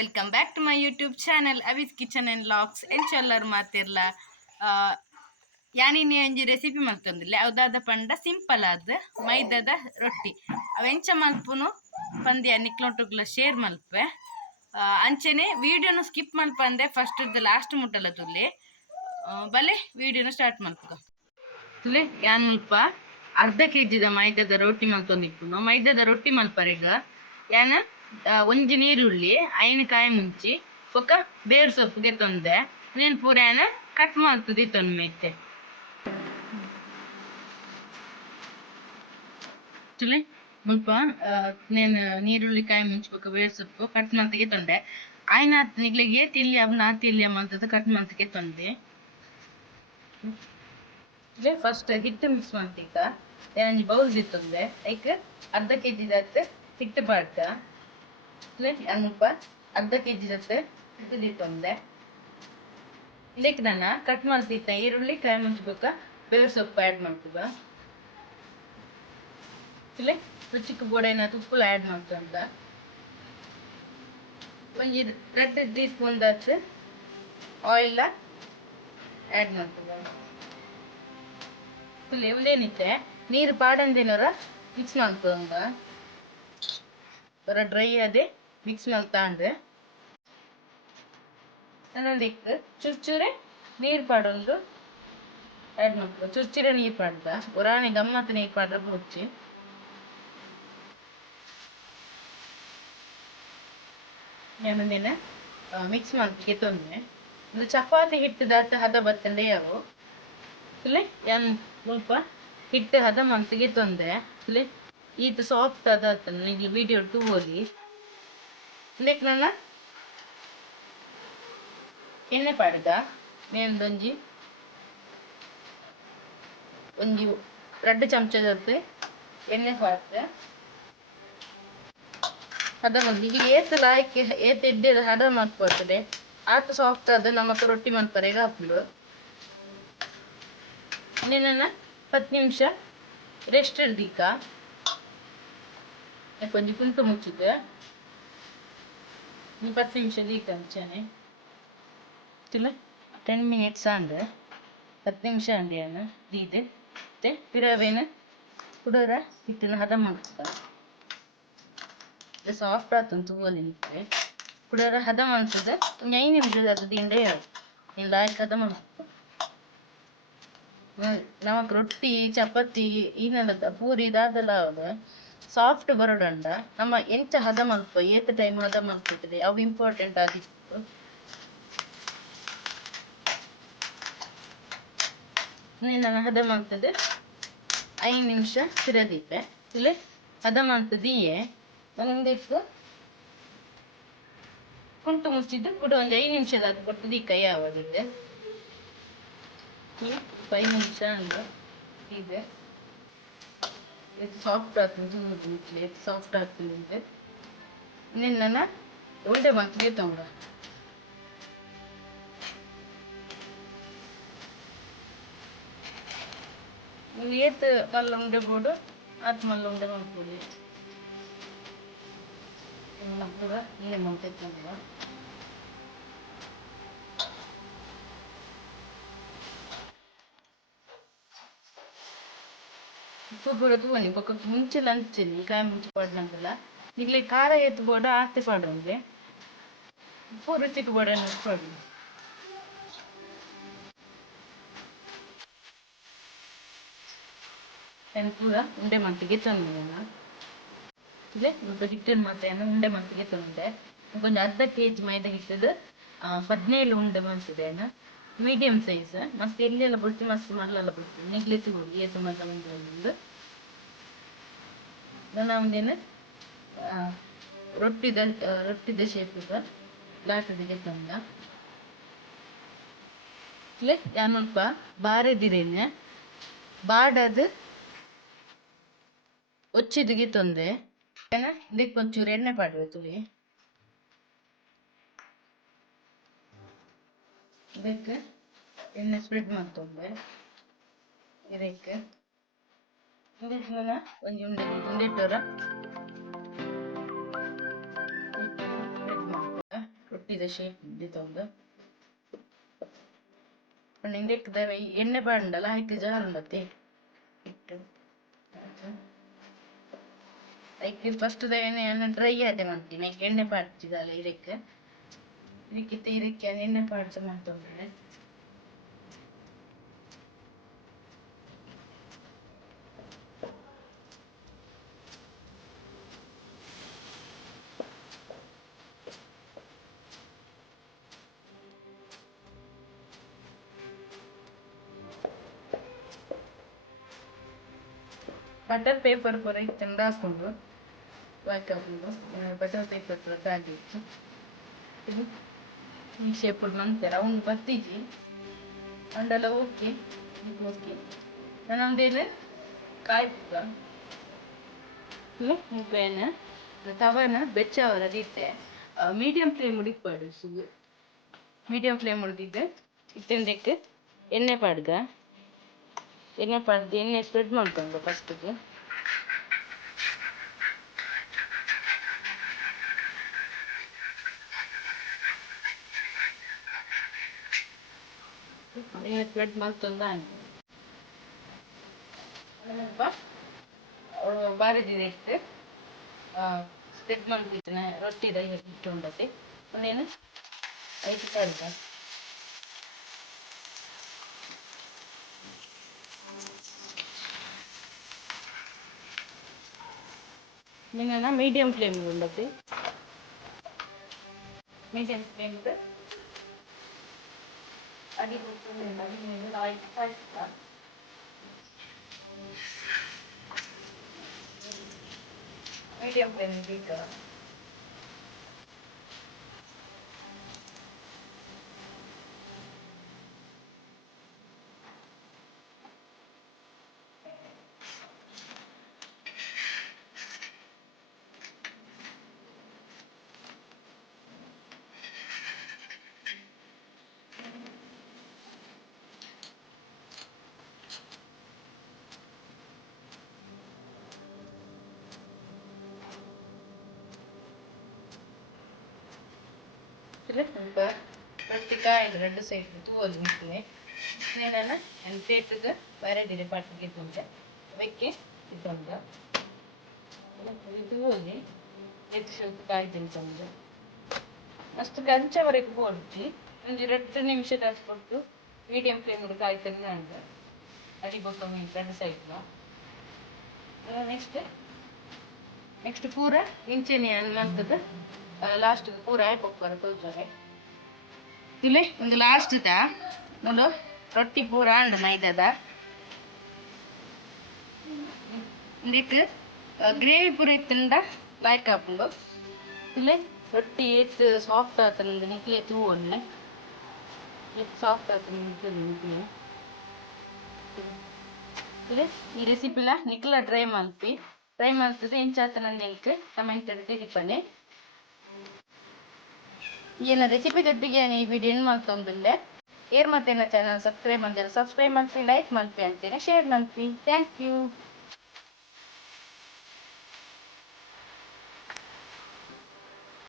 Welcome back to my YouTube channel ಅವಿತ್ kitchen and ಲಾಕ್ಸ್ ಎಂಚೆಲ್ಲರು ಮಾತಿರ್ಲ? ಯಾನಿನಿ ಒಂಜಿ ರೆಸಿಪಿ ಮಲ್ತೊಂದಿಲ್ಲ. ಯಾವ್ದಾದ ಪಂಡ? ಸಿಂಪಲ್ ಆದ, ಮೈದಾದ ರೊಟ್ಟಿ. ಅವೆಂಚ ಮಲ್ಪುನು? ಪಂದ್ಯ ನಿಕ್ಲೊಟ್ಟುಗ್ಲ ಶೇರ್ ಮಲ್ಪೆ. ಅಂಚೆನೆ ವಿಡಿಯೋನು ಸ್ಕಿಪ್ ಮಲ್ಪಂದೆ ಫಸ್ಟ್ ಲಾಸ್ಟ್ ಮುಟ್ಟಲ ತುಲ್ಲಿ. ಬಲೆ ವಿಡಿಯೋನು ಸ್ಟಾರ್ಟ್ ಮಲ್ಪುಗ. ತುಲೆ ಯಾನ್ ಮಲ್ಪ? ಅರ್ಧ ಕೆ ಜಿದ ಮೈದಾದ ರೊಟ್ಟಿ ಮಲ್ತೊಂದಿಪ್ಪುನು. ಮೈದಾದ ರೊಟ್ಟಿ ಮಲ್ಪರೆಗ? ಯಾನ? ಒಂಜಿ ನೀರುಳ್ಳಿ, ಐನ್ ಕಾಯಿ ಮುಂಚಿ ಬೊಕ ಬೇರು ಸೊಪ್ಪುಗೆ ತೊಂದೆ. ನೀನು ಪೂರ ಯಾನ ಕಟ್ ತೊಂದು ಮೇತೆ ತುಲೆ ಮುಲ್ಪ నేను ನೀರುಳ್ಳಿ ಕಾಯಿ ಮುಂಚ್ಬೇಕು ಬೇರು ಸೊಪ್ಪು ಕಟ್ ಮಂತಿಗೆ ತೊಂದೆ. ಆಯ್ನ ನಿಗ್ಲಿಗೆ ತಿಲ್ಯ ಅವನ ತಿಲ್ಯ ಮಂತದ ಕಟ್ ಮಂತಿಗೆ ತೊಂದೆ. ಫಸ್ಟ್ ಹಿಟ್ಟು ಮಿಕ್ಸ್ ಮಾಡ್ತೀಗ ಒಂಜಿ ಬೌಲ್ ದಿತ್ತೊಂದೆ ಐಕ್ ಅರ್ಧ ಕೆ ಜಿ ಹಿಟ್ಟು ಪಾಡ್ಕ ಇಲ್ಲೇ ಅಲ್ಪ ಅರ್ಧ ಕೆ ಜಿ ಜೊತೆ ದಿತ್ತೊಂದೆ ಇದಕ್ಕೆ ನಾನು ಕಟ್ ಮಾಡ್ತಿದ್ದ ಈರುಳ್ಳಿ, ಕಾಯಿ ಮುಂಚ್ಬೇಕ ಬೇರು ಸೊಪ್ಪು ಆ್ಯಡ್ ಮಾಡ್ತೀವ. ಇಲ್ಲೇ ರುಚಿಗೆ ಗೋಡೆನ ತುಪ್ಪಲ ಆ್ಯಡ್ ಮಾಡ್ಕೊಂಡ ಒಂದು ರೆಡ್ ಟೀ ಸ್ಪೂನ್ ದತ್ತು ಆಯಿಲ್ ಆ್ಯಡ್ ಮಾಡ್ತೀವಿ. ಇಲ್ಲಿ ಎವ್ಲೇನಿತ್ತೆ ನೀರು ಪಾಡಂದೇನೋರ ಮಿಕ್ಸ್ ಮಾಡ್ಕೊಂಡ ಬರ ಡ್ರೈ ಅದೇ ಮಿಕ್ಸ್ ಮಾಡ್ತಾಂಡ್ರೆ ಅದಕ್ಕೆ ಚುರ್ಚುರೆ ನೀರು ಪಾಡೊಂದು ಆ್ಯಡ್ ಮಾಡ್ಕೊ ಚುರ್ಚುರೆ ನೀರು ಪಾಡ್ದ. ಉರಾಣಿ ಗಮ್ಮತ್ ನೀರು ಪಾಡ್ರೆ ಮುಚ್ಚಿ ಏನೊಂದಿನ ಮಿಕ್ಸ್ ಮಾಡಿ ತೊಂದ್ರೆ. ಇದು ಚಪಾತಿ ಹಿಟ್ಟದ ಹದ ಬರ್ತಂಡೆ ಯಾವು? ಇಲ್ಲಿ ಏನು ಸ್ವಲ್ಪ ಹಿಟ್ಟು ಹದ ಮಂತ್ಗೆ ತೊಂದೆ ಇಲ್ಲೇ ಈತ ಸಾಫ್ಟ್ ಅದ ನಿಮಗೆ ವಿಡಿಯೋ ಓದಿ ಇಲ್ಲಕ್ಕೆ ನನ್ನ. ಎಣ್ಣೆ ಪಾಡ್ದ. ಮೇಲ್ದೊಂಜಿ ಒಂಜಿ. ರಡ್ಡು ಚಮಚದತ್ತೆ ಎಣ್ಣೆ ಪಾಡ್ದೆ. ಹದ ಮಂದಿ. ಈಗ ಏತ ಲಾಯ್ಕೆ ಏತ್ ಎಡ್ಡೆ ಹದ ಮಾಡ್ಕೊಳ್ತದೆ. ಆತ ಸಾಫ್ಟ್ ಆದ ನಮ್ಮಕ್ಕ ರೊಟ್ಟಿ ಮಾಡ್ತಾರೆ. ಹಾಕ್ಬಿಡು. ನಿನ್ನ ಹತ್ತು ನಿಮಿಷ ರೆಸ್ಟ್ ಹಿಡ್ದಿಕ್ಕ ಕೊಂಚ ಕುಂತು ಮುಚ್ಚಿದೆ ನೀವು ಹತ್ತು ನಿಮಿಷ ಲೀಕ್ ಅಂಚಾನೆ ತಿಲ್ಲ ಟೆನ್ ಮಿನಿಟ್ಸ್ ಅಂದ್ರೆ ಹತ್ತು ನಿಮಿಷ ಅಂಡಿಯಾನ ದೀದೆ ಮತ್ತೆ ಪಿರವೇನ ಹಿಟ್ಟಿನ ಹದ ಮಾಡ್ತಾರೆ ಸಾಫ್ಟ್ ಆತಂತು ನಿಂತೆ ಕುಡೋರ ಹದ ಮಾಡ್ತದೆ ಒಂದು ಐದು ನಿಮಿಷದ ಅದು ದಿಂಡೆ ಹೇಳು ಲಾಯಕ್ ಹದ ಮಾಡ್ಬೇಕು ನಮಕ್ ರೊಟ್ಟಿ ಚಪಾತಿ ಈನೆಲ್ಲ ಪೂರಿ ಇದಾದೆಲ್ಲ ಅವಾಗ ಸಾಫ್ಟ್ ಬರೋಡಂಡ ನಮ್ಮ ಎಂಚ ಹದ ಮಲ್ಪ ಏತ ಟೈಮ್ ಹದ ಮಲ್ಪುತ್ತದೆ ಅವು ಇಂಪಾರ್ಟೆಂಟ್ ಆಗಿತ್ತು. ನಾನು ಹದ ಮಾಡ್ತದೆ ಐದು ನಿಮಿಷ ಸಿರದಿಪ್ಪೆ ಇಲ್ಲಿ ಹದ ಮಾಡ್ತದೀಯೇ ಒಂದಿಟ್ಟು ಕುಂಟು ಮುಚ್ಚಿದ್ದು ಕೂಡ ಒಂದು ಐದು ನಿಮಿಷದ ಕೊಟ್ಟದ್ದು ಈ ಕೈ ಆವಾಗಿದೆ. ಐದು ನಿಮಿಷ ಅಂದ್ರೆ ಇದೆ. ಇದು ಸಾಫ್ಟ್ ಆಗ್ತದೆ ಸಾಫ್ಟ್ ಆಗ್ತದೆ ಇದೆ. ನಿನ್ನ ಉಂಡೆ ಮಕ್ಕಳಿಗೆ ತಗೊಂಡ ಏತ್ ಮಲ್ಲ ಉಂಡೆ ಬೋಡು ಅದು ಮಲ್ಲ ಉಂಡೆ ಮಾಡ್ಕೊಳ್ಳಿ ನಮ್ಮದ ಏನು ಮಾಡ್ತೈತೆ ನಮ್ಗೆ ಉಪ್ಪು ಬರೋದು ಬನ್ನಿ ಬೊಕ್ಕ ಮುಂಚೆ ನಂಚಿನಿ ಕಾಯಿ ಮುಂಚೆ ಪಡ್ನಂಗಲ್ಲ. ಇಲ್ಲಿ ಖಾರ ಎತ್ತು ಬೋಡ ಆಸ್ತಿ ಪಡಂಗೆ ಉಪ್ಪು ರುಚಿಗೆ ಬೋಡ ಪಡು ನಾನು ಪೂರ ಉಂಡೆ ಮಂತಿಗೆ ತಂದಿದ್ದೇನೆ ಇಲ್ಲೇ ಒಂದು ಹಿಟ್ಟಿನ ಮಾತೆಯನ್ನು ಉಂಡೆ ಮಂತಿಗೆ ತಂದೆ. ಒಂದು ಅರ್ಧ ಕೆ ಜಿ ಮೈದಾ ಹಿಟ್ಟದು ಹದಿನೇಳು ಉಂಡೆ ಮಂತಿದೆ ಮೀಡಿಯಂ ಸೈಜ್ ಮತ್ತೆ ಎಲ್ಲೆಲ್ಲ ಬಿಡ್ತೀವಿ ಮಸ್ತ್ ಮರಳೆಲ್ಲ ಬಿಡ್ತೀವಿ. ನೆಗ್ಲೆತ್ತಿ ಹೋಗಿ ಮರ ಒಂದು. ನನ್ನ ಒಂದೇನು ರೊಟ್ಟಿದ ರೊಟ್ಟಿದ ಇದೆ. ಲಾಟದಿಗೆ ತಂದ. ಇಲ್ಲೇ ನಾನಲ್ಪ ಬಾರದಿರೇನೆ ಬಾಡದು ಒಚ್ಚಿದಿಗೆ ತಂದೆ. ಇದಕ್ಕೆ ಒಂಚೂರು ಎಣ್ಣೆ ಪಾಡ್ವೆ ತುಳಿ. ಇದಕ್ಕೆ ಎಣ್ಣೆ ಸ್ಪ್ರೆಡ್ ಮಾಡ್ತೊಂಬೆ ಇದಕ್ಕೆ ನಾನು ಒಂದು ಉಂಡೆ ಉಂಡೆ ಇಟ್ಟವ್ರ ಶೇಪ್ ರೊಟ್ಟಿದ ಶೇಪ್ ಇದ್ದೊಂದು ಹಿಂದೆಕ್ಕದ ಎಣ್ಣೆ ಬಾಂಡಲ್ಲ ಆಯ್ತು ಜಾರು ಮತ್ತೆ ಇಟ್ಟು ಅದಕ್ಕೆ ಫಸ್ಟ್ ಎಣ್ಣೆಯನ್ನು ಡ್ರೈ ಆದ ಮಾಡ್ತೀನಿ. ಎಣ್ಣೆ ಪಾಡ್ತಿದ್ದಲ್ಲ ಇದಕ್ಕೆ. ಇದಕ್ಕೆ ಇದಕ್ಕೆ ಎಣ್ಣೆ ಪಾಡ್ಸ ಮಾಡ್ತೊಂಡ್ರೆ ಬಟರ್ ಪೇಪರ್ ಪೂರ ಇತ್ತಂದು ಹಾಕೊಂಡು ಹಾಕೊಂಡು ಬಟರ್ ಪೇಪರ್ ಪೂರ ಹಾಕಿತ್ತು ಇದು ಈ ಶೇಪ್ ಮಂತೆ ರೌಂಡ್ ಬತ್ತಿಜಿ ಅಂಡೆಲ್ಲ ಓಕೆ ಇದು ಓಕೆ ನಾನೊಂದೇನು ಕಾಯ್ಪುಗ ಮುಪ್ಪೇನ ತವನ ಬೆಚ್ಚವರ ಇಟ್ಟೆ medium flame ಉಡಿಪಾಡು Sugu medium flame ಉಳಿದಿದ್ದೆ ಇತ್ತಂದಕ್ಕೆ ಎಣ್ಣೆ ಪಾಡ್ಗ ಎಣ್ಣೆ ಪಡ್ದು ಎಣ್ಣೆ ಸ್ಪ್ರೆಡ್ ಮಾಡ್ಕೊಂಡು ಫಸ್ಟಿಗೆ ಎಣ್ಣೆ ಸ್ಪ್ರೆಡ್ ಮಾಡ್ತಂದ ಅವಳು ಬಾರಿದಿದೆ ಇಟ್ಟು ಸ್ಪ್ರೆಡ್ ಮಾಡ್ಬಿಟ್ಟಿನ ರೊಟ್ಟಿದ ಇಟ್ಟು ಉಂಡತೆ ಒಂದೇನು ಐದು ಸಾವಿರ என்னென்னா మీడియం ఫ్లేమ్ ఉండదు మీడియం ఫ్లేమ్ అది గుర్తుందండి అది నేను ఆయిల్ వేస్తాను మీడియం ఫ్లేమ్ ഇതിൽ നമുക്ക് വെട്ടിക്കായുണ്ട് ಎನ್ സൈഡിൽ തൂവൽ നിൽക്കുന്നത് ഇതിനാണ് തേട്ടത് വരട്ടിട്ട് പട്ടിക്കുണ്ട് വെക്ക് ഇട്ടുണ്ട് ತೂವಲ್ಲಿ ಎದ್ದು ಸ್ವಲ್ಪ ಕಾಯ್ತಿರ್ತಂದು ಅಷ್ಟು ಕಂಚವರೆಗೂ ಹೋಗಿ ಒಂದು ಎರಡು ನಿಮಿಷ ತರಿಸ್ಬಿಟ್ಟು ಮೀಡಿಯಂ ಫ್ಲೇಮಲ್ಲಿ ಕಾಯ್ತಾನೆ ನಂದು ಅಡಿಬೇಕು ಸೈಡ್ ಸೈಡ್ನ ನೆಕ್ಸ್ಟ್ ನೆಕ್ಸ್ಟ್ ಪೂರ ಇಂಚೆನೆ ಅನ್ನಂಥದ್ದು ಲಾಸ್ಟ್ ಪೂರ ಹಾಕ್ತಾರೆ ಕೊಲ್ತಾರೆ ಇಲ್ಲಿ ಒಂದು ಲಾಸ್ಟ್ ದ ಒಂದು ರೊಟ್ಟಿ ಪೂರ ಅಂಡ್ ಮೈದಾದ. ಇದಕ್ಕೆ ಗ್ರೇವಿ ಪೂರ ಇತ್ತಿಂದ ಲೈಕ್ ಹಾಕೊಂಡು ಇಲ್ಲಿ ರೊಟ್ಟಿ ಎತ್ತು ಸಾಫ್ಟ್ ಆತಂದು ನಿಕ್ಲೆ ತೂವನ್ನೆ ಸಾಫ್ಟ್ ಆತಂದು ನಿಕ್ಲೆ ಇಲ್ಲಿ ಈ ರೆಸಿಪಿಲ ನಿಕ್ಲ ಟ್ರೈ ಮಲ್ಪಿ ಟ್ರೈ ಮಾಡ್ತದೆ ಇಂಚಾತ ನಂಗೆ ಕಮೆಂಟ್ ತಿಳಿಪನೆ ಏನ ರೆಸಿಪಿ ಜೊತೆಗೆ ಈ ವಿಡಿಯೋ ಮಾಡ್ಕೊಂಡ್ಬಿಲ್ಲೆ ಏರ್ ಮತ್ತೆ ಚಾನಲ್ ಸಬ್ಸ್ಕ್ರೈಬ್ ಮಾಡ್ತಾರೆ? ಸಬ್ಸ್ಕ್ರೈಬ್ ಮಾಡ್ತೀನಿ ಲೈಕ್ ಮಾಡ್ತೀನಿ ಅಂತೀನಿ ಶೇರ್ ಮಾಡ್ತೀನಿ. Thank you